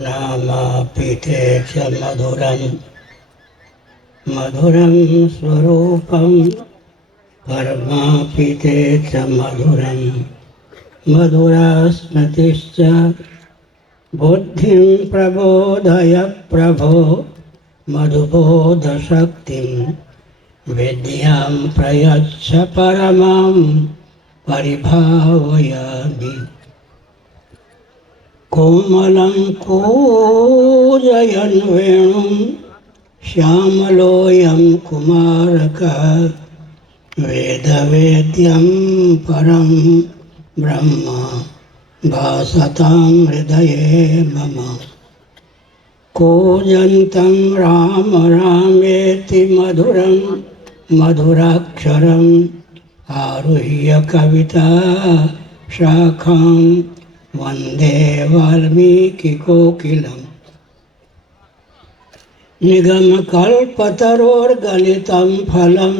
नामापीठे च मधुरं मधुरं स्वरूपं कर्मापीठे च मधुरं मधुरा स्मृतिश्च बुद्धिं प्रबोधय प्रभो मधुबोधशक्तिं विद्यां प्रयच्छ परमां परिभावयामि। कोमलं कूजयन् वेणुं श्यामलोऽयं कुमारकः वेदवेद्यं परं ब्रह्म भासतां हृदये मम। कूजन्तं राम रामेति मधुरं मधुराक्षरम् आरुह्य कविता शाखां वन्दे वाल्मीकिकोकिलम्। निगमकल्पतरोर्गलितं फलं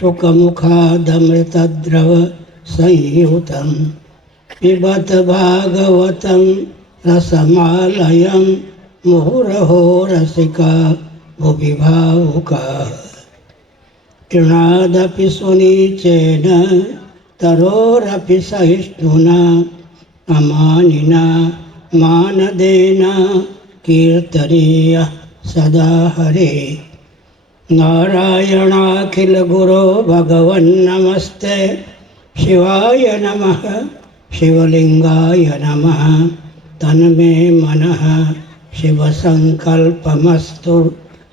शुकमुखादमृतद्रव संयुतं पिबत भागवतं रसमालयं मुहुरहो रसिका भुवि भावुकाः। तृणादपि सुनीचेन तरोरपि सहिष्णुना अमानिना मानदेन कीर्तनीयः सदा हरे। नारायणाखिलगुरो भगवन्नमस्ते शिवाय नमः शिवलिंगाय नमः। तन्मे मनः शिवसंकल्पमस्तु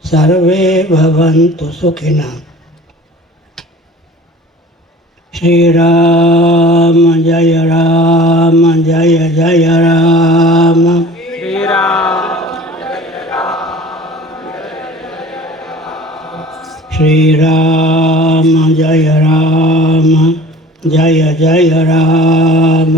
सर्वे भवन्तु सुखिनः। श्रीराम जय राम जय जय राम। श्रीराम जय राम जय जय राम।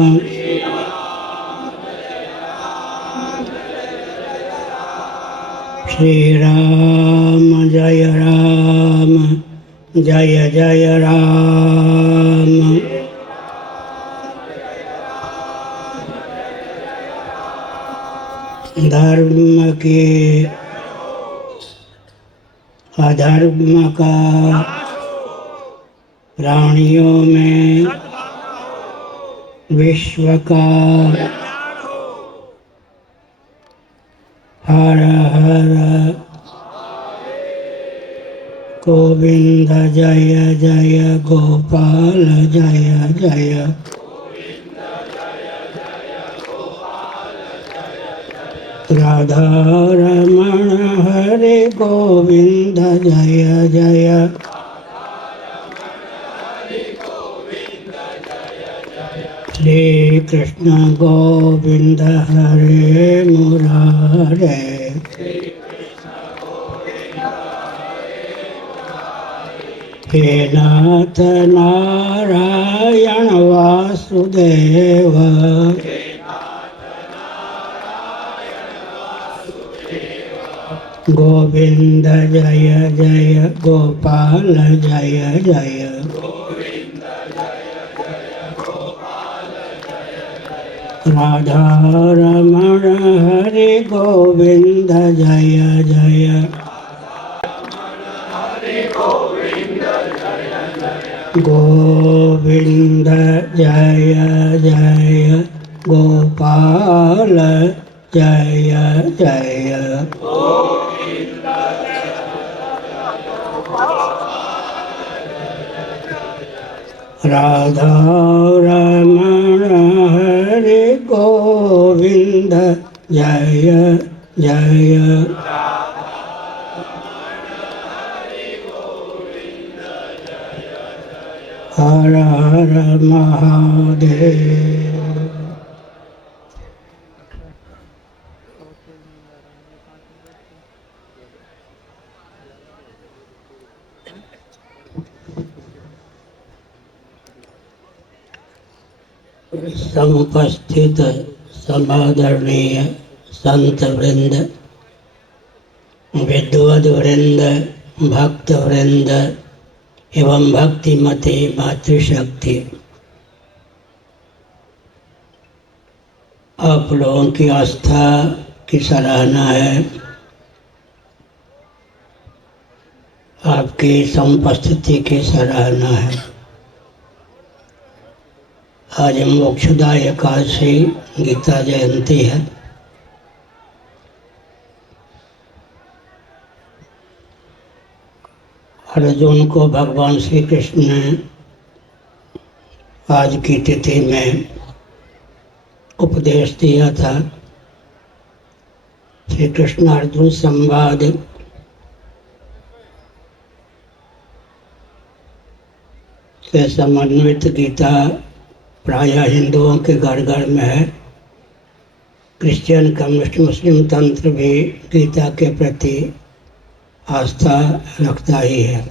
श्रीराम जय राम जय जय राम। धर्म के अधर्म का प्राणियों में विश्व का हर हर गोविंद जय जय गोपाल जय जय। राधा रमण हरे गोविंद जय जय। श्री कृष्ण गोविंद हरे मुरारे। हे नाथ नारायण वासुदेव। गोविंद जय जय गोपाल जय जय। राधा रमण हरे गोविंद जय जय। गोविंद जय जय गोपाल जय जय। राधा रमण हरे गोविंद जय जय। हर हर महादेव। समुपस्थित समादरणीय संत वृंद, विद्वद वृंद, भक्त वृंद एवं भक्तिमती मातृशक्ति, आप लोगों की आस्था की सराहना है, आपकी समुपस्थिति की सराहना है। आज मोक्षदा एकादशी गीता जयंती है। अर्जुन को भगवान श्री कृष्ण ने आज की तिथि में उपदेश दिया था। श्री कृष्ण अर्जुन संवाद से समन्वित गीता प्रायः हिंदुओं के घर घर में है। क्रिश्चियन, कम्युनिस्ट, मुस्लिम तंत्र भी गीता के प्रति आस्था रखता ही है।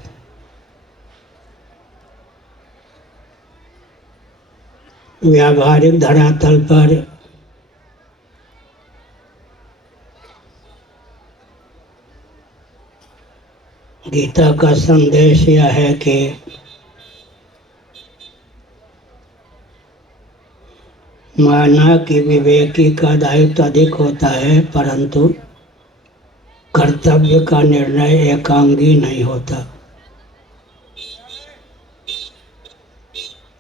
व्यावहारिक धरातल पर गीता का संदेश यह है कि माना कि विवेकी का दायित्व अधिक होता है, परंतु कर्तव्य का निर्णय एकांगी नहीं होता।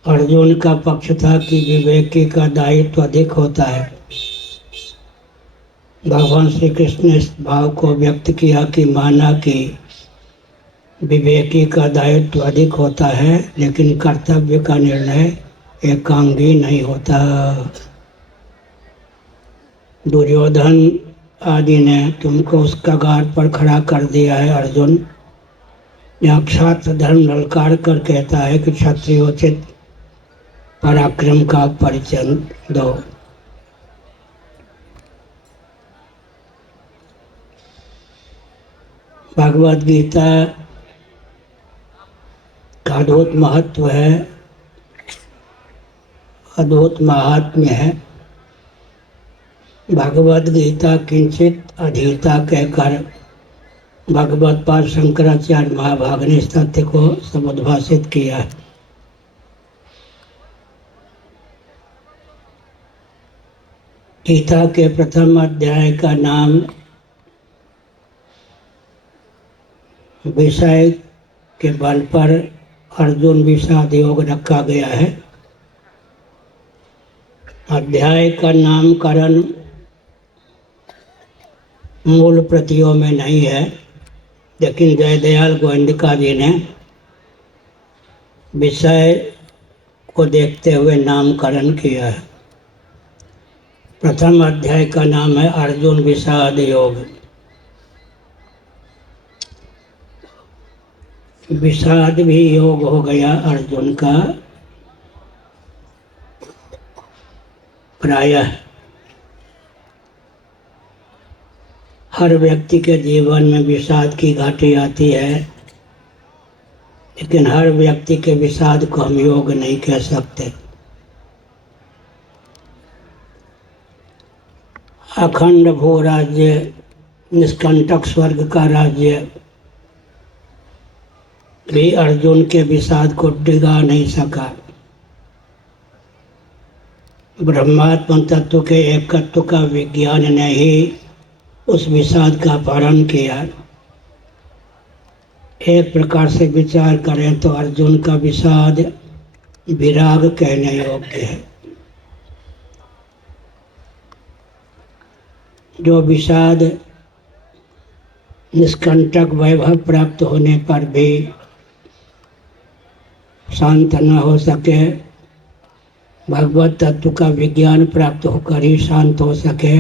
अर्जुन का पक्ष था कि विवेकी का दायित्व अधिक होता है। भगवान श्री कृष्ण ने इस भाव को व्यक्त किया कि माना कि विवेकी का दायित्व अधिक होता है, लेकिन कर्तव्य का निर्णय एकांगी नहीं होता। दुर्योधन आदि ने तुमको उस कगार पर खड़ा कर दिया है अर्जुन, यहाँ क्षात्र धर्म ललकार कर कहता है कि क्षत्रियोचित पराक्रम का परिचय दो। भगवद गीता का अद्भुत महत्व है, अद्भुत महात्म्य है। भगवद गीता किंचित अधीरता कहकर भगवत पाद शंकराचार्य महाभाग ने इस तथ्य को समुद्भाषित किया है। गीता के प्रथम अध्याय का नाम विषय के बल पर अर्जुन विषाद योग रखा गया है। अध्याय का नामकरण मूल प्रतियों में नहीं है, लेकिन जयदयाल गोविंदिका जी ने विषय को देखते हुए नामकरण किया है। प्रथम अध्याय का नाम है अर्जुन विषाद योग। विषाद भी योग हो गया अर्जुन का। प्रायः हर व्यक्ति के जीवन में विषाद की घाटी आती है, लेकिन हर व्यक्ति के विषाद को हम योग नहीं कह सकते। अखंड भू राज्य, निष्कंटक स्वर्ग का राज्य भी अर्जुन के विषाद को डिगा नहीं सका। ब्रह्मात्म तत्व के एकत्व का विज्ञान ने ही उस विषाद का अपहरण किया। एक प्रकार से विचार करें तो अर्जुन का विषाद विराग कहने योग्य है। जो विषाद निष्कंटक वैभव प्राप्त होने पर भी शांत न हो सके, भगवत तत्व का विज्ञान प्राप्त होकर ही शांत हो सके,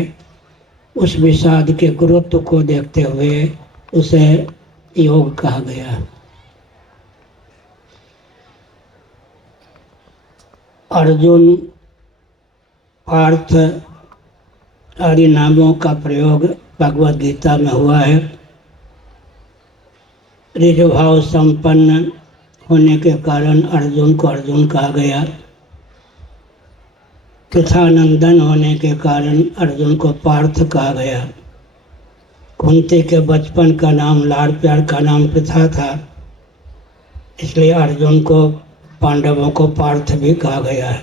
उस विषाद के गुरुत्व को देखते हुए उसे योग कहा गया। अर्जुन, पार्थ आदि नामों का प्रयोग भगवद गीता में हुआ है। ऋजुभाव संपन्न होने के कारण अर्जुन को अर्जुन कहा गया। पृथानंदन होने के कारण अर्जुन को पार्थ कहा गया। कुंती के बचपन का नाम, लाड़ प्यार का नाम पृथा था, इसलिए अर्जुन को, पांडवों को पार्थ भी कहा गया है।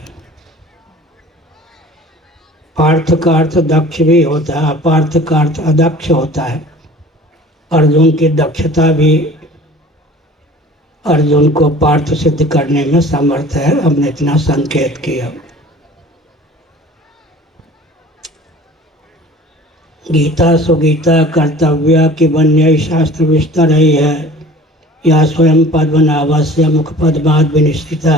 पार्थ का अर्थ दक्ष भी होता है, अपार्थ का अर्थ अदक्ष होता है। अर्जुन की दक्षता भी अर्जुन को पार्थ सिद्ध करने में समर्थ है। हमने इतना संकेत किया। गीता सुगीता कर्तव्य की बन्य शास्त्र विस्तर ही है, या स्वयं पद्मनाभस्य मुख पद्माद विनिश्चिता।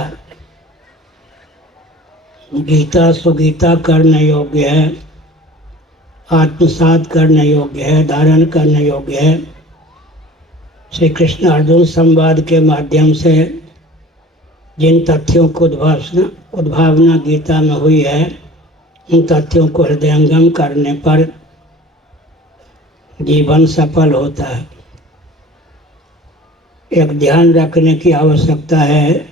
गीता सुगीता करने योग्य है, आत्मसात करने योग्य है, धारण करने योग्य है। श्री कृष्ण अर्जुन संवाद के माध्यम से जिन तथ्यों को उद्भावना गीता में हुई है, उन तथ्यों को हृदयंगम करने पर जीवन सफल होता है। एक ध्यान रखने की आवश्यकता है,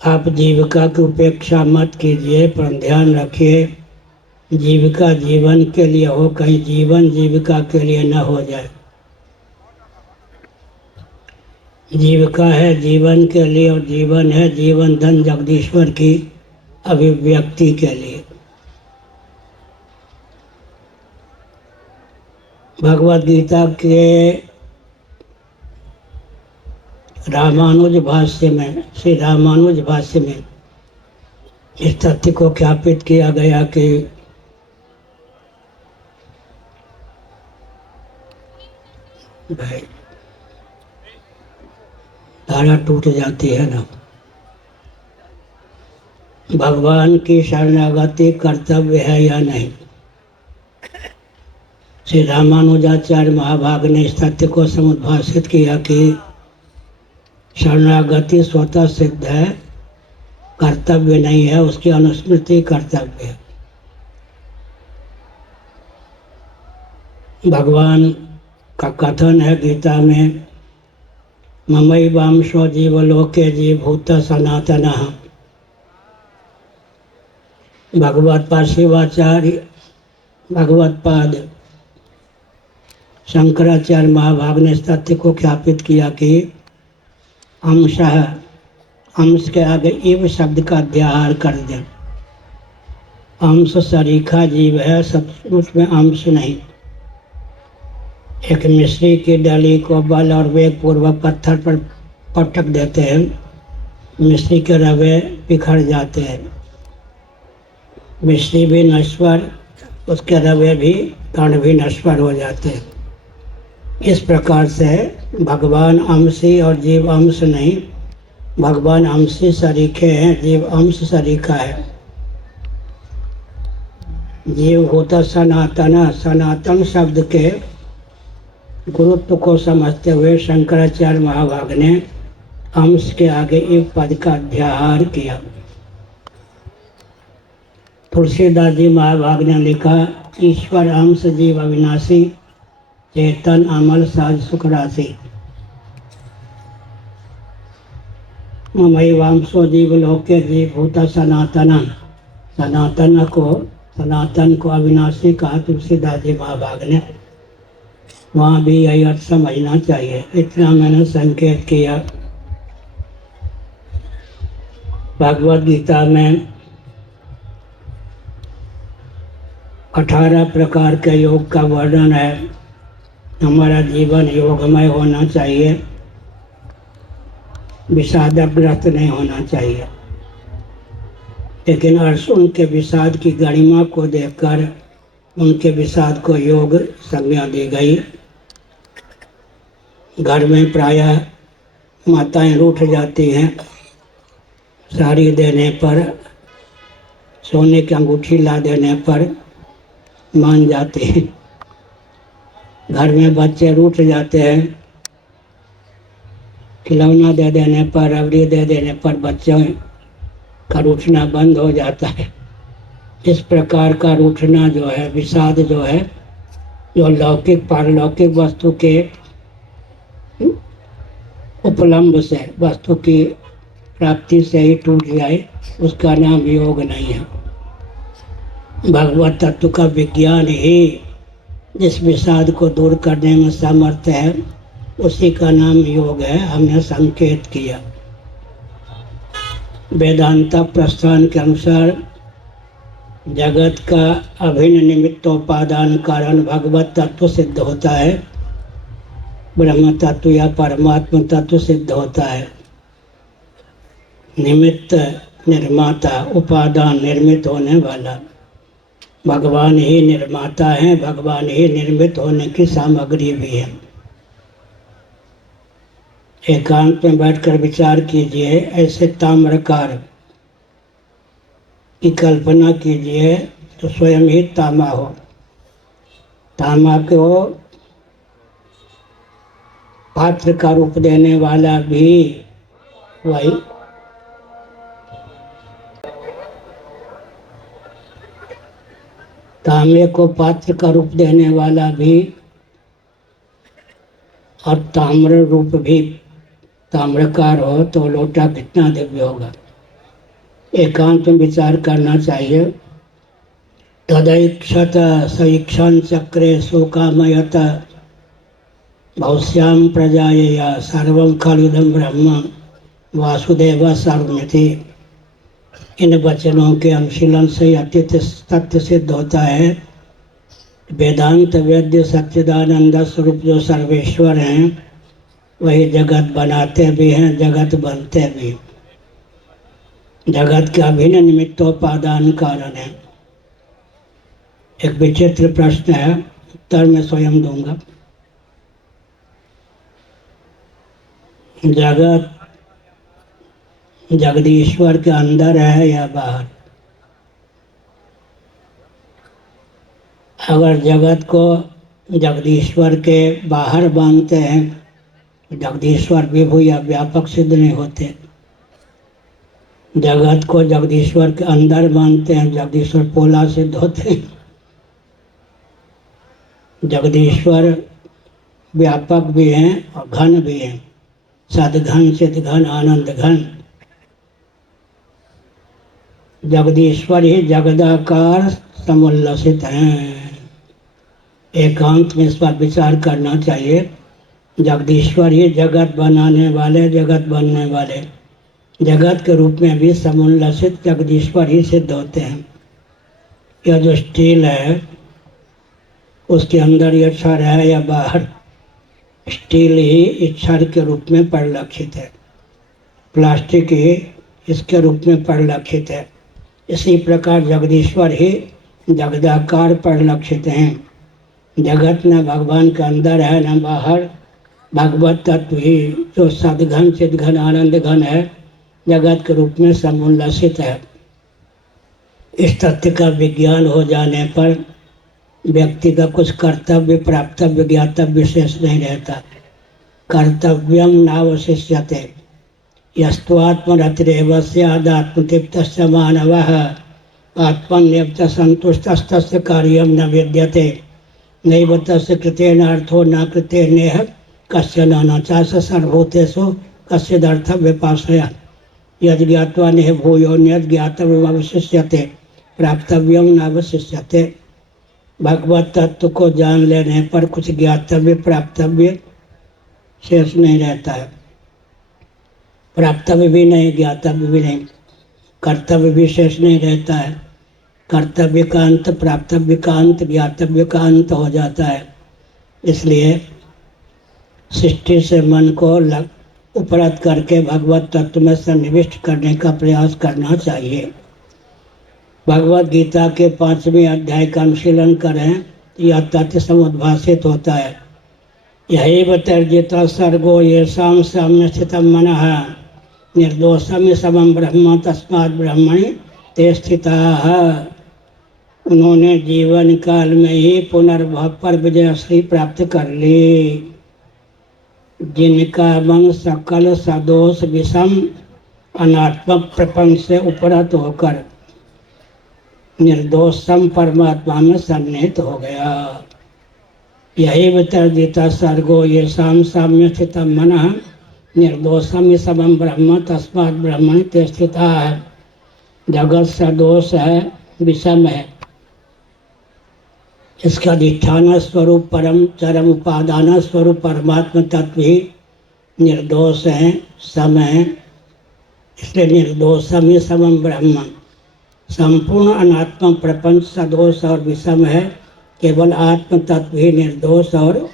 आप जीविका की उपेक्षा मत कीजिए, पर ध्यान रखिए जीविका जीवन के लिए हो, कहीं जीवन जीविका के लिए न हो जाए। जीविका है जीवन के लिए और जीवन है जीवन धन जगदीश्वर की अभिव्यक्ति के लिए। भगवद गीता के रामानुज भाष्य में, श्री रामानुज भाष्य में इस तथ्य को ख्यापित किया गया कि भाई धारा टूट जाती है ना, भगवान की शरणागति कर्तव्य है या नहीं। श्री रामानुजाचार्य महाभाग ने इस तथ्य को समुद्भाषित किया कि शरणागति स्वतः सिद्ध है, कर्तव्य नहीं है, उसकी अनुस्मृति कर्तव्य है। भगवान का कथन है गीता में, ममैवांशो जीवलोके जीवभूत सनातनः। भगवत्पाद शिवाचार्य, भगवत्पाद शंकराचार्य महाभाग ने इस तथ्य को ख्यापित किया कि अंशः, अंश के आगे इव शब्द का अध्याहार कर दें। अंश सरीखा जीव है, सचमुच में अंश नहीं। एक मिस्री की डाली को बल और वेग पूर्वक पत्थर पर पटक देते हैं, मिस्री के रवे बिखर जाते हैं। मिस्री भी नश्वर, उसके रवे भी, कण भी नश्वर हो जाते हैं। इस प्रकार से भगवान अंशी और जीव अंश नहीं, भगवान अंशी सरीखे हैं, जीव अंश सरीखा है। जीव होता सनातन, सनातन शब्द के गुरुत्व को समझते हुए शंकराचार्य महाभाग ने अंश के आगे एक पद का अध्याहार किया। तुलसीदास जी महाभाग ने लिखा, ईश्वर अंश जीव अविनाशी, चेतन अमल साज सुख राशि। ममैवांशो जीव लोके जीव भूता सनातन। सनातन को अविनाशी कहा तुलसीदास जी महाभाग ने। वहाँ भी यही अर्थ समझना चाहिए। इतना मैंने संकेत किया। भगवद गीता में 18 प्रकार के योग का वर्णन है। हमारा जीवन योगमय होना चाहिए, विषादग्रस्त नहीं होना चाहिए। लेकिन अर्जुन के विषाद की गरिमा को देखकर उनके विषाद को योग संज्ञा दी गई। घर में प्रायः माताएं रूठ जाती हैं, साड़ी देने पर, सोने की अंगूठी ला देने पर मान जाती हैं। घर में बच्चे रूठ जाते हैं, खिलौना दे देने पर, रबड़ी दे देने पर बच्चों का रूठना बंद हो जाता है। इस प्रकार का रूठना जो है, विषाद जो है, जो लौकिक पारलौकिक वस्तु के उपलम्ब से, वस्तु की प्राप्ति से ही टूट जाए, उसका नाम योग नहीं है। भगवत तत्व का विज्ञान ही जिस विषाद को दूर करने में समर्थ है, उसी का नाम योग है। हमने संकेत किया। वेदांत प्रस्थान के अनुसार जगत का अभिन्न निमित्तोपादान कारण भगवत तत्व सिद्ध होता है, ब्रह्म तत्व या परमात्मा तत्व सिद्ध होता है। निमित्त निर्माता, उपादान निर्मित होने वाला, भगवान ही निर्माता है, भगवान ही निर्मित होने की सामग्री भी है। एकांत में बैठकर विचार कीजिए, ऐसे ताम्रकार की कल्पना कीजिए तो स्वयं ही तामा हो, तामा को पात्र का रूप देने वाला भी वही, तांबे को पात्र का रूप देने वाला भी और ताम्र रूप भी ताम्रकार हो तो लोटा कितना दिव्य होगा। एकांत में विचार करना चाहिए। तदैक्षत सईक्षण चक्रे शोकामयत भवस्याम प्रजाया सर्वं खलिदं ब्रह्म वासुदेव सर्वमिति। इन वचनों के अनुशीलन से अतीत तथ्य सिद्ध होता है। वेदांत वेद्य सच्चिदानंद स्वरूप जो सर्वेश्वर हैं वही जगत बनाते भी हैं, जगत बनते भी। जगत के अभिन्न निमित्तोपादान कारण है। एक विचित्र प्रश्न है, उत्तर मैं स्वयं दूंगा। जगत जगदीश्वर के अंदर है या बाहर? अगर जगत को जगदीश्वर के बाहर मानते हैं तो जगदीश्वर विभु या व्यापक सिद्ध नहीं होते। जगत को जगदीश्वर के अंदर मानते हैं, जगदीश्वर पोला सिद्ध होते हैं। जगदीश्वर व्यापक भी हैं और घन भी हैं, सदघन चिदघन आनंद घन। जगदीश्वर ही जगदाकार समुल्लसित हैं। एकांत में इस पर विचार करना चाहिए। जगदीश्वर ही जगत बनाने वाले, जगत बनने वाले, जगत के रूप में भी समुल्लसित जगदीश्वर ही सिद्ध होते हैं। यह जो स्टील है उसके अंदर ये क्षर है या बाहर? स्टील ही इच्छर के रूप में परिलक्षित है, प्लास्टिक ही इसके रूप में परिलक्षित है। इसी प्रकार जगदीश्वर ही जगदाकार परिलक्षित हैं। जगत न भगवान के अंदर है न बाहर, भगवत तत्व ही जो सदघन चिदघन आनंद घन है जगत के रूप में समुल्लसित है। इस तथ्य का विज्ञान हो जाने पर व्यक्ति का कुछ कर्तव्य प्राप्तव्य ज्ञातव्य शेष नहीं रहता। कर्तव्यम नावशिष्यते यस्त्वात्मरतिरेव स्यादात्मतृप्तस्य मानवः आत्मन्यप्त संतुष्टस्तस्य कार्यं न विद्यते नैव तस्य कृतेन अर्थो न कृतेनेह कस्य न चास सर्वभूतेषु कस्यदर्थ विपाशया यद् ज्ञात्वा नेह भूयो न्यद् ज्ञातव्यम् अवशिष्यते प्राप्तव्यम नावशिष्यते। भगवत तत्व को जान लेने पर कुछ ज्ञातव्य प्राप्तव्य शेष नहीं रहता है। प्राप्तव्य भी नहीं, ज्ञातव्य भी नहीं, कर्तव्य भी शेष नहीं रहता है। कर्तव्य का अंत प्राप्तव्य का अंत ज्ञातव्य का अंत हो जाता है। इसलिए सृष्टि से मन को उपरत करके भगवत तत्व में सन्निविष्ट करने का प्रयास करना चाहिए। भगवत गीता के 5वें अध्याय का अनुशीलन करें, यह तथ्य समुद्भासित होता है। यही बतर्जिता सर्गो येषां साम्य स्थितं मनः निर्दोषम समम ब्रह्म तस्मात् ब्रह्मणि ते स्थिताः। उन्होंने जीवन काल में ही पुनर्भव पर विजयश्री प्राप्त कर ली। जिनका मन सकल सदोष विषम अनात्मक प्रपंच से उपरत होकर निर्दोषम परमात्मा में सन्निहित हो गया। यही वितर्जिता सर्गो येषां साम्य स्थितं मनः निर्दोषम समम ब्रह्म तस्मात् ब्रह्मणि ते स्थिताः। जगत सदोष है, विषम है, इसका अधिष्ठान स्वरूप परम चरम उपादान स्वरूप परमात्मा तत्व ही निर्दोष है, सम है। इसलिए निर्दोषम ही समम ब्रह्म, संपूर्ण अनात्म प्रपंच सदोष और विषम है, केवल आत्म तत्व ही निर्दोष और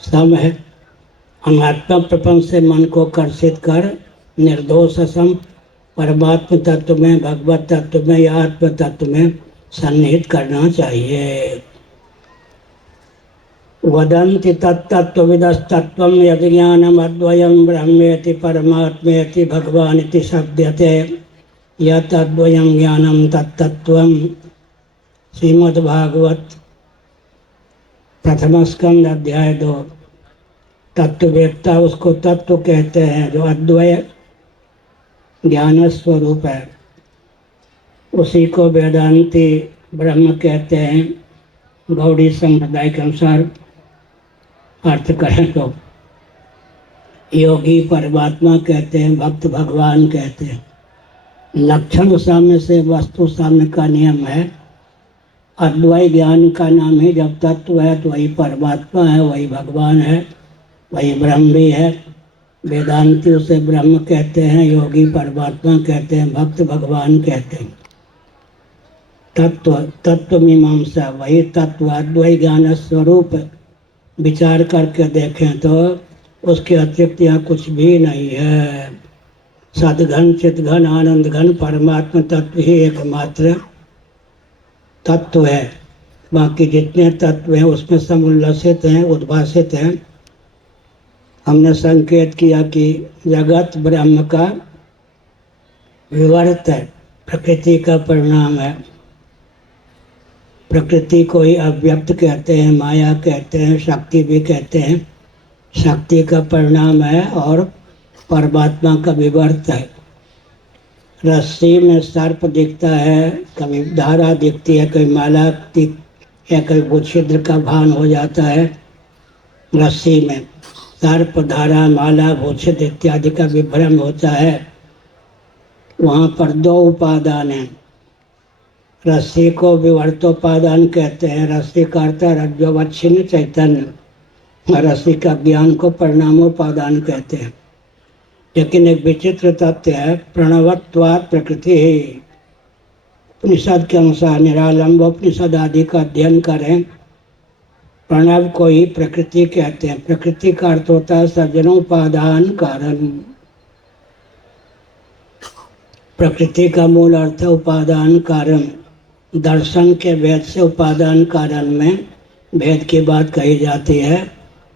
सम है। अनात्म प्रपंच से मन को कर्षित कर निर्दोष सम परमात्म तत्व में, भगवत तत्व में या आत्म तत्व में सन्निहित करना चाहिए। वदन्ति तत्तत्त्वविदस्तत्त्वं यद्ज्ञानम् अद्वयं ब्रह्मेति परमात्मेति भगवानिति शब्दते यद्वयं ज्ञानं तत्तत्त्वं। श्रीमद्भागवत प्रथम स्कंद अध्याय 2। तत्ववेत्ता उसको तत्व कहते हैं जो अद्वय ज्ञान स्वरूप है, उसी को वेदांती ब्रह्म कहते हैं। गौड़ी संप्रदाय के अनुसार अर्थ करें तो योगी परमात्मा कहते हैं, भक्त भगवान कहते हैं। लक्षण साम्य से वस्तु साम्य का नियम है। अद्वय ज्ञान का नाम ही जब तत्व है तो वही परमात्मा है, वही भगवान है, वही ब्रह्म भी है। वेदांती उसे ब्रह्म कहते हैं, योगी परमात्मा कहते हैं, भक्त भगवान कहते हैं। तत्व मीमांसा वही तत्व अद्वय ज्ञान स्वरूप विचार करके देखें तो उसके अतिरिक्त यहाँ कुछ भी नहीं है। सदघन चितघन आनंद घन परमात्मा तत्व ही एकमात्र तत्व है। बाकी जितने तत्व हैं उसमें सब उल्लसित हैं, उद्भासित हैं। हमने संकेत किया कि जगत ब्रह्म का विवर्त है, प्रकृति का परिणाम है। प्रकृति को ही अव्यक्त कहते हैं, माया कहते हैं, शक्ति भी कहते हैं। शक्ति का परिणाम है और परमात्मा का विवर्त है। रस्सी में सर्प दिखता है, कभी धारा दिखती है, कभी माला या कभी छिद्र का भान हो जाता है। रस्सी में सर्प, धारा, माला, भूछिद्र इत्यादि का विभ्रम होता है। वहाँ पर दो उपादान हैं। रस्सी को विवर्तोपादान कहते हैं। रस्सी का अर्थ रज्जोवच्छिन्न चैतन्य। रस्सी का ज्ञान को परिणामोपादान कहते हैं। लेकिन एक विचित्र तथ्य है, प्रणवत्वात् प्रकृति ही। उपनिषद के अनुसार निरालंब उपनिषद आदि का अध्ययन करें, प्रणव को ही प्रकृति कहते हैं। प्रकृति का अर्थ होता है सर्जनोपादान कारण। प्रकृति का मूल अर्थ है उपादान कारण। दर्शन के भेद से उपादान कारण में भेद की बात कही जाती है,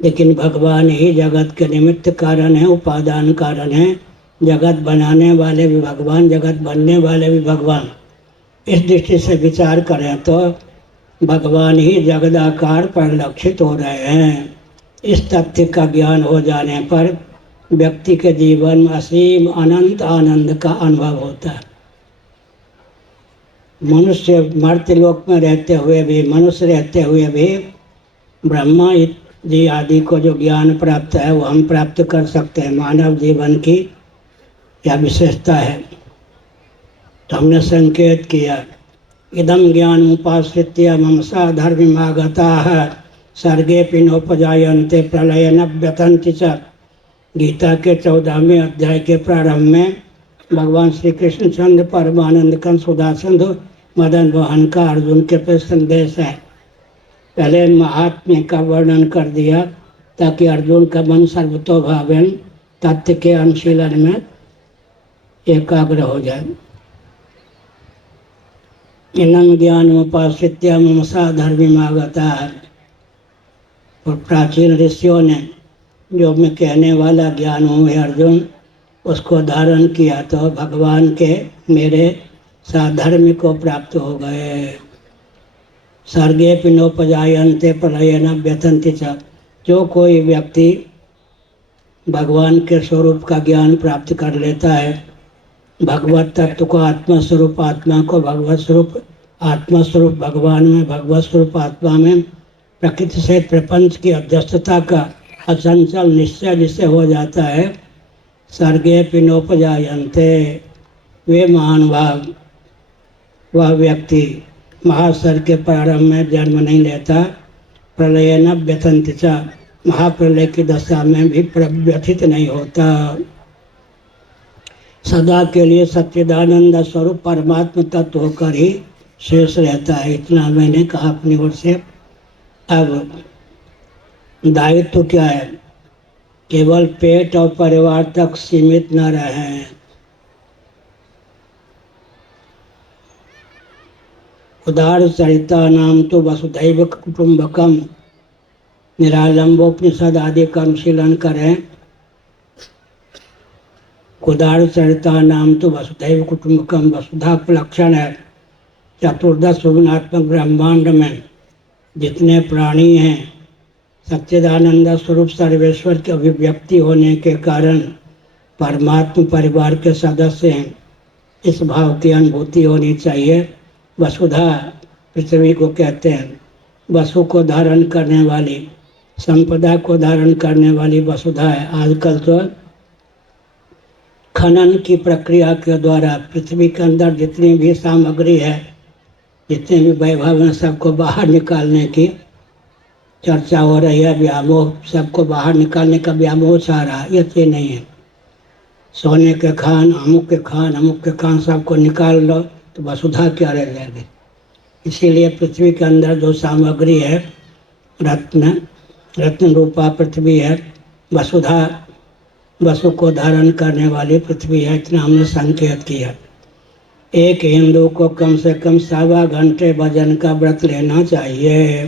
लेकिन भगवान ही जगत के निमित्त कारण है, उपादान कारण है। जगत बनाने वाले भी भगवान, जगत बनने वाले भी भगवान। इस दृष्टि से विचार करें तो भगवान ही जगदाकार परिलक्षित हो रहे हैं। इस तथ्य का ज्ञान हो जाने पर व्यक्ति के जीवन में असीम अनंत आनंद का अनुभव होता है। मनुष्य मर्त्यलोक में रहते हुए भी, मनुष्य रहते हुए भी ब्रह्मा जी आदि को जो ज्ञान प्राप्त है वो हम प्राप्त कर सकते हैं। मानव जीवन की यह विशेषता है। तो हमने संकेत किया, इदम ज्ञान उपाश्रित्य ममसा धर्ममागताः सर्गेऽपि नोपजायन्ते प्रलयेन व्यतन्ति च। गीता के 14वें अध्याय के प्रारंभ में भगवान श्री कृष्ण चंद्र परमानंद कंसुदा सिंधु मदन मोहन का अर्जुन के प्रति संदेश है। पहले महात्म्य का वर्णन कर दिया ताकि अर्जुन का मन सर्वतोभावेन तत्व के अनुशीलन में एकाग्र हो जाए। इनम ज्ञान उपाश्रित्य ममसा धर्ममागता। और प्राचीन ऋषियों ने जो मैं कहने वाला ज्ञान हूँ हे अर्जुन, उसको धारण किया तो भगवान के मेरे साधर्म को प्राप्त हो गए। सर्गेऽपि नोपजायन्ते प्रलयेन व्यतन्ति च। जो कोई व्यक्ति भगवान के स्वरूप का ज्ञान प्राप्त कर लेता है, भगवत तत्व को, आत्मस्वरूप आत्मा को भगवत स्वरूप, आत्मस्वरूप भगवान में, भगवत स्वरूप आत्मा में, प्रकृति से प्रपंच की अध्यस्तता का अचंचल निश्चय जिसे हो जाता है, सर्गेऽपि नोपजायन्ते। वे महान भाग, वह व्यक्ति महासर्ग के प्रारंभ में जन्म नहीं लेता। प्रलयेन व्यतन्ति च। महाप्रलय की दशा में भी व्यथित नहीं होता। सदा के लिए सच्चिदानंद स्वरूप परमात्म तत्व होकर ही शेष रहता है। इतना मैंने कहा अपनी ओर से। अब दायित्व क्या है? केवल पेट और परिवार तक सीमित न रहें। उदार चरिता नाम तो वसुधैव कुटुंबकम, निरालंबोपनिषद आदि का अनुशीलन करें। उदार चरिता नाम तो वसुधैव कुटुंबकम, वसुधा का लक्षण है चतुर्दश गुणात्मक ब्रह्मांड में जितने प्राणी हैं, सच्चिदानंद स्वरूप सर्वेश्वर की अभिव्यक्ति होने के कारण परमात्म परिवार के सदस्य हैं। इस भाव की अनुभूति होनी चाहिए। वसुधा पृथ्वी को कहते हैं। वसु को धारण करने वाली, संपदा को धारण करने वाली वसुधा है। आजकल तो खनन की प्रक्रिया के द्वारा पृथ्वी के अंदर जितनी भी सामग्री है, जितने भी वैभव हैं, सबको बाहर निकालने की चर्चा हो रही है। व्यामोह, सबको बाहर निकालने का व्यामोह चाह रहा है। ये चीज नहीं है। सोने के खान, अमुक के खान, अमुक के खान सबको निकाल लो तो वसुधा क्या रह जाएगी। इसीलिए पृथ्वी के अंदर जो सामग्री है, रत्न रूपा पृथ्वी है, वसुधा वसु को धारण करने वाली पृथ्वी है। इतना हमने संकेत किया। एक हिंदू को कम से कम 1.25 घंटे भजन का व्रत लेना चाहिए।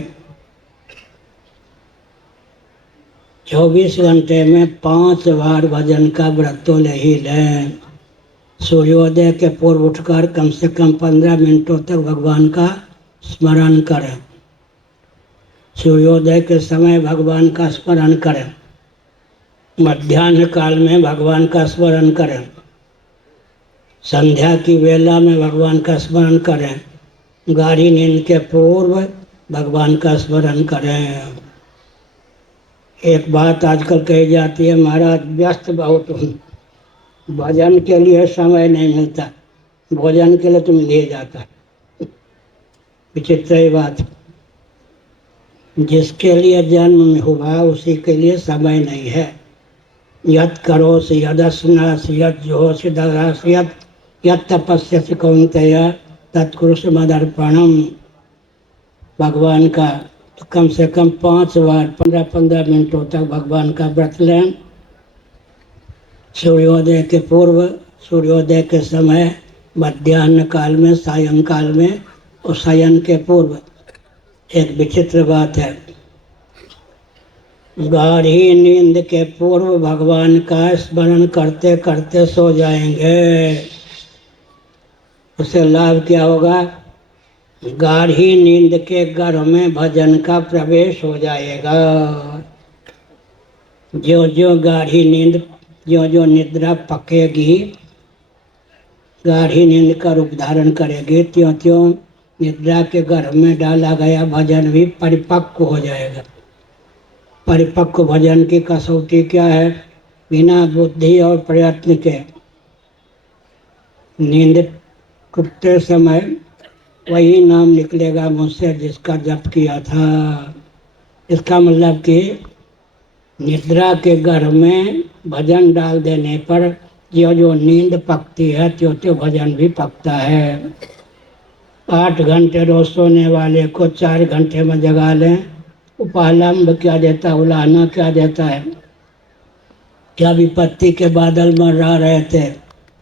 24 घंटे में 5 बार भजन का व्रत तो ले ही लें। सूर्योदय के पूर्व उठकर कम से कम 15 मिनटों तक भगवान का स्मरण करें। सूर्योदय के समय भगवान का स्मरण करें। मध्याह्न काल में भगवान का स्मरण करें। संध्या की वेला में भगवान का स्मरण करें। गाढ़ी नींद के पूर्व भगवान का स्मरण करें। एक बात आजकल कही जाती है, महाराज व्यस्त बहुत हूँ, भजन के लिए समय नहीं मिलता, भोजन के लिए तो मिल ही जाता। विचित्र ही बात। जिसके लिए जन्म हुआ उसी के लिए समय नहीं है। यत् करोसि यदश्नासि यत् जोहोसि ददासि यत् तपस्यसि कौन्तेय तत्कुरुष्व मदर्पणम। भगवान का तो कम से कम 5 बार 15-15 मिनटों तक भगवान का व्रत लें। सूर्योदय के पूर्व, सूर्योदय के समय, मध्याह्न काल में, सायंकाल में और शयन के पूर्व। एक विचित्र बात है, गाढ़ी नींद के पूर्व भगवान का स्मरण करते करते सो जाएंगे। उससे लाभ क्या होगा? गाढ़ी नींद के गर्भ में भजन का प्रवेश हो जाएगा। जो जो गाढ़ी नींद, जो जो निद्रा पकेगी, गाढ़ी नींद का रूप धारण करेगी, त्यों त्यों निद्रा के गर्भ में डाला गया भजन भी परिपक्व हो जाएगा। परिपक्व भजन की कसौटी क्या है? बिना बुद्धि और प्रयत्न के नींद टूटते समय वही नाम निकलेगा मुझसे जिसका जप किया था। इसका मतलब कि निद्रा के गर्भ में भजन डाल देने पर जो जो नींद पकती है त्यों त्यों भजन भी पकता है। 8 घंटे रोज सोने वाले को 4 घंटे में जगा लें। उपालंब क्या देता है? उलाहना क्या देता है? क्या विपत्ति के बादल मंडरा रहे थे,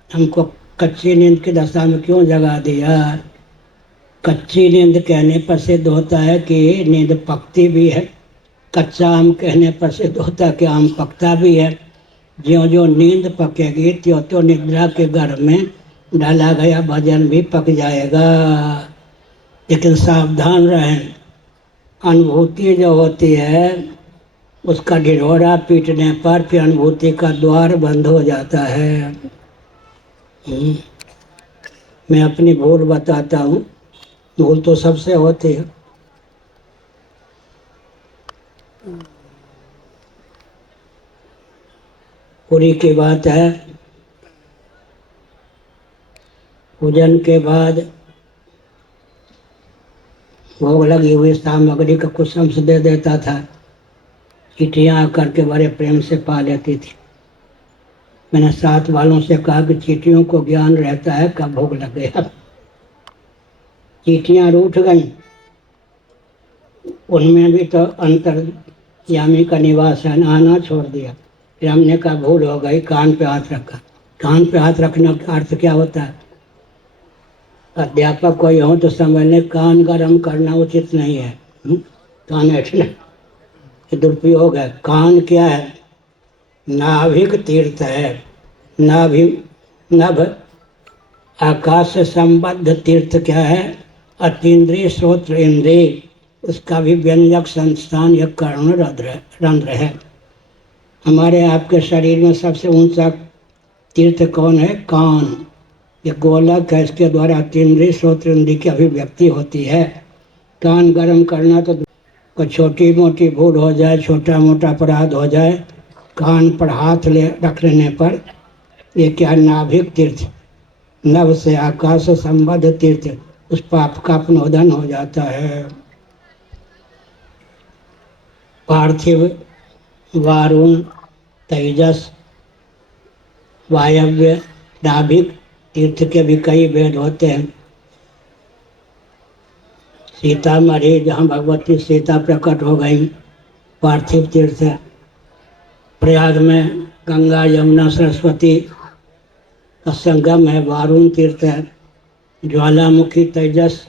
हमको कच्ची नींद की दशा में क्यों जगा दिया? कच्ची नींद कहने पर सिद्ध होता है कि नींद पकती भी है। कच्चा आम कहने पर सिद्ध होता है कि आम पकता भी है। ज्यों ज्यों नींद पकेगी त्यों त्यों निद्रा के गर्भ में डाला गया भजन भी पक जाएगा। लेकिन सावधान रहें, अनुभूति जो होती है उसका ढिढोरा पीटने पर फिर अनुभूति का द्वार बंद हो जाता है। मैं अपनी भूल बताता हूँ, भूल तो सबसे होती है। पूरी की बात है, पूजन के बाद भोग लगी हुई सामग्री का कुछ अंश दे देता था। चीटियाँ आकर के बड़े प्रेम से पा लेती थी। मैंने साथ वालों से कहा कि चींटियों को ज्ञान रहता है कब भोग लग गया। चींटियां रूठ गईं, उनमें भी तो अंतर्यामी का निवास है, आना छोड़ दिया। फिर हमने कहा भूल हो गई, कान पे हाथ रखा। कान पे हाथ रखने का अर्थ क्या होता है? अध्यापक कोई हो तो समझ ले कान गर्म करना उचित नहीं है। कान ऐठना ये दुरुपयोग है। कान क्या है? नाभिक तीर्थ है। नाभि नभ आकाश से संबद्ध तीर्थ क्या है? अतीन्द्रिय श्रोत्र इंद्रिय, उसका भी व्यंजक संस्थान यह कर्ण रंध्र है। हमारे आपके शरीर में सबसे ऊंचा तीर्थ कौन है? कान। ये गोलक है, इसके द्वारा अतीन्द्रिय श्रोत्र इंद्रिय की अभिव्यक्ति होती है। कान गर्म करना तो कोई छोटी मोटी भूल हो जाए, छोटा मोटा अपराध हो जाए, कान पर हाथ ले रख लेने पर ये क्या? नाभिक तीर्थ, नभ से आकाश से संबद्ध तीर्थ, उस पाप का अपनोदन हो जाता है। पार्थिव, वारुण, तेजस, वायव्य, नाभिक तीर्थ के भी कई भेद होते हैं। सीतामढ़ी जहाँ भगवती सीता प्रकट हो गई, पार्थिव तीर्थ है। प्रयाग में गंगा यमुना सरस्वती का संगम है, वारुण तीर्थ है। ज्वालामुखी तेजस,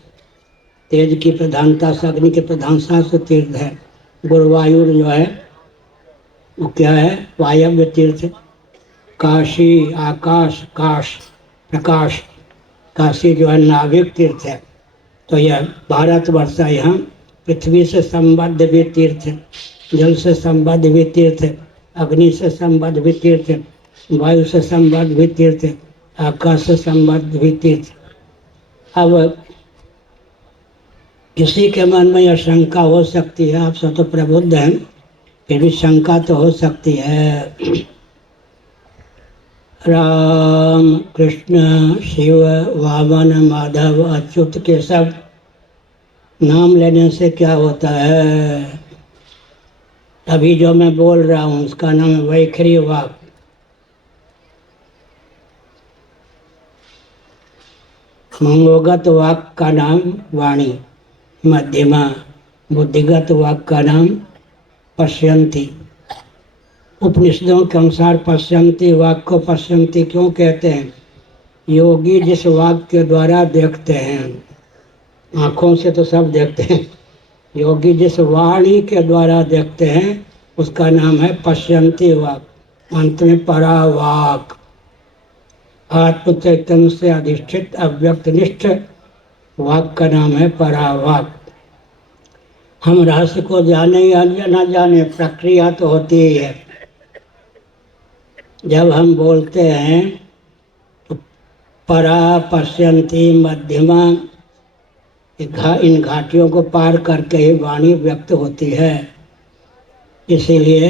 तेज की प्रधानता से, अग्नि की प्रधानता से तीर्थ है। गुरुवायूर जो है वो क्या है? वायव्य तीर्थ। काशी, आकाश, काश, प्रकाश, काशी जो है नाभिक तीर्थ है। तो यह भारतवर्ष है, यहाँ पृथ्वी से संबद्ध भी तीर्थ है, जल से संबद्ध भी तीर्थ है, अग्नि से संबद्ध भी तीर्थ है, वायु से संबद्ध भी तीर्थ है, आकाश से संबद्ध भी तीर्थ। अब किसी के मन में यह शंका हो सकती है, आप सब तो प्रबुद्ध हैं, फिर भी शंका तो हो सकती है। राम, कृष्ण, शिव, वामन, माधव, अच्युत के सब नाम लेने से क्या होता है? अभी जो मैं बोल रहा हूँ उसका नाम है वैखरी वाक। मनोगत वाक का नाम वाणी, मध्यमा। बुद्धिगत वाक का नाम पश्यंती। उपनिषदों के अनुसार पश्यंती वाक को पश्यंती क्यों कहते हैं? योगी जिस वाक के द्वारा देखते हैं, आँखों से तो सब देखते हैं, योगी जिस वाणी के द्वारा देखते हैं उसका नाम है पश्यंती वाक। अंत में परावाक, आत्म चैतन्य से अधिष्ठित अव्यक्तनिष्ठ वाक का नाम है परावाक। हम रहस्य को जाने या न जाने, प्रक्रिया तो होती ही है। जब हम बोलते हैं तो परा, पश्यंती, मध्यमा, इन घाटियों को पार करके ही वाणी व्यक्त होती है। इसीलिए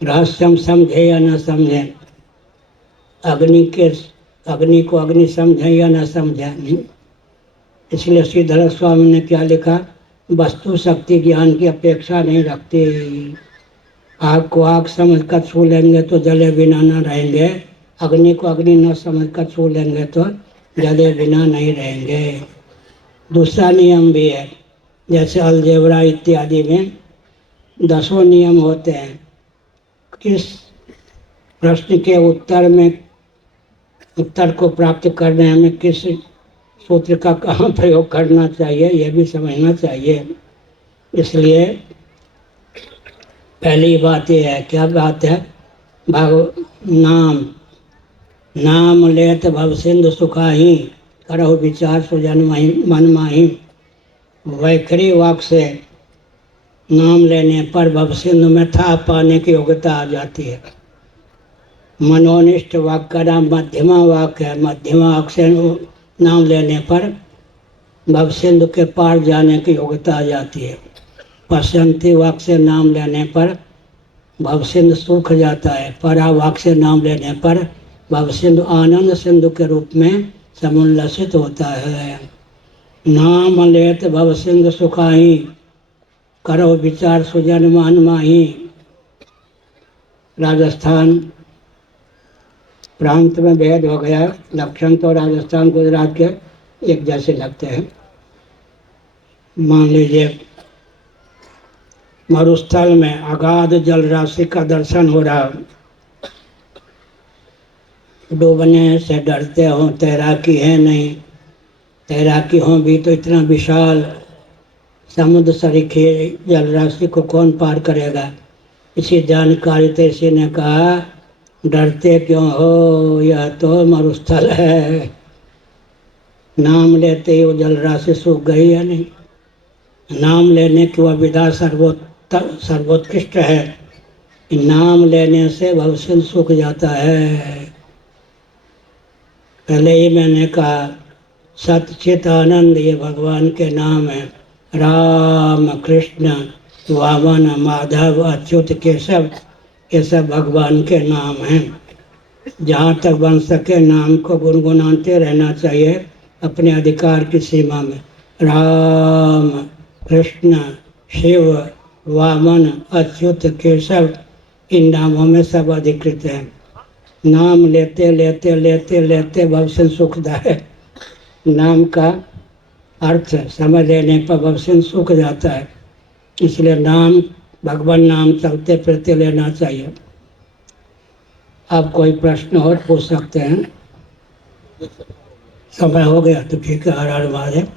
रहस्य हम समझे या न समझे, अग्नि को अग्नि समझे या न समझे, इसलिए श्रीधर स्वामी ने क्या लिखा? वस्तु शक्ति ज्ञान की अपेक्षा नहीं रखती। आग को आग समझ कर छू लेंगे तो जले बिना न रहेंगे, अग्नि को अग्नि न समझ कर छू लेंगे तो जले बिना नहीं रहेंगे। दूसरा नियम भी है, जैसे अलजेब्रा इत्यादि में 10 नियम होते हैं। किस प्रश्न के उत्तर को प्राप्त करने में किस सूत्र का कहाँ प्रयोग करना चाहिए, यह भी समझना चाहिए। इसलिए पहली बात यह है, क्या बात है? नाम लेत भव सिंधु सुखाही, करहु विचार सुजन मन माही। वैखरी वाक से नाम लेने पर भव सिंधु में था पाने की योग्यता आ जाती है। मनोनिष्ठ वाक का नाम मध्यमा वाक है। मध्यमा वाक से नाम लेने पर भव सिंधु के पार जाने की योग्यता आ जाती है। पश्यंती वाक से नाम लेने पर भव सिंधु सूख जाता है। परा वाक से नाम लेने पर भव सिंधु आनंद सिंधु के रूप में समुल्लसित होता है। नाम लेत भव सिंधु सुखाही, करो विचार सुजन मन माही। राजस्थान प्रांत में भेद हो गया। लक्षण तो राजस्थान गुजरात के एक जैसे लगते हैं। मान लीजिए मरुस्थल में अगाध जल राशि का दर्शन हो रहा, डूबने से डरते हो, तैराकी है नहीं, तैराकी हो भी तो इतना विशाल समुद्र सरीखे जल राशि को कौन पार करेगा। इसी जानकारी से इसी ने कहा डरते क्यों हो, यह तो मरुस्थल है। नाम लेते ही वो जल राशि सूख गई है नहीं। नाम लेने की वह विधा सर्वोत्कृष्ट है। नाम लेने से भविष्य सूख जाता है। पहले ही मैंने कहा सतचित आनंद ये भगवान के नाम है। राम कृष्ण वामन माधव अच्युत केशव, ये सब भगवान के नाम हैं। जहाँ तक बन सके नाम को गुनगुनाते रहना चाहिए अपने अधिकार की सीमा में। राम कृष्ण शिव वामन अच्युत केशव, इन नामों में सब अधिकृत हैं। नाम लेते लेते लेते लेते भवसिन सुखदा है। नाम का अर्थ समझ लेने पर भवसिन सूख जाता है। इसलिए नाम भगवान नाम चलते फिरते लेना चाहिए। आप कोई प्रश्न और पूछ सकते हैं। समय हो गया तो ठीक है। हर हर महादेव।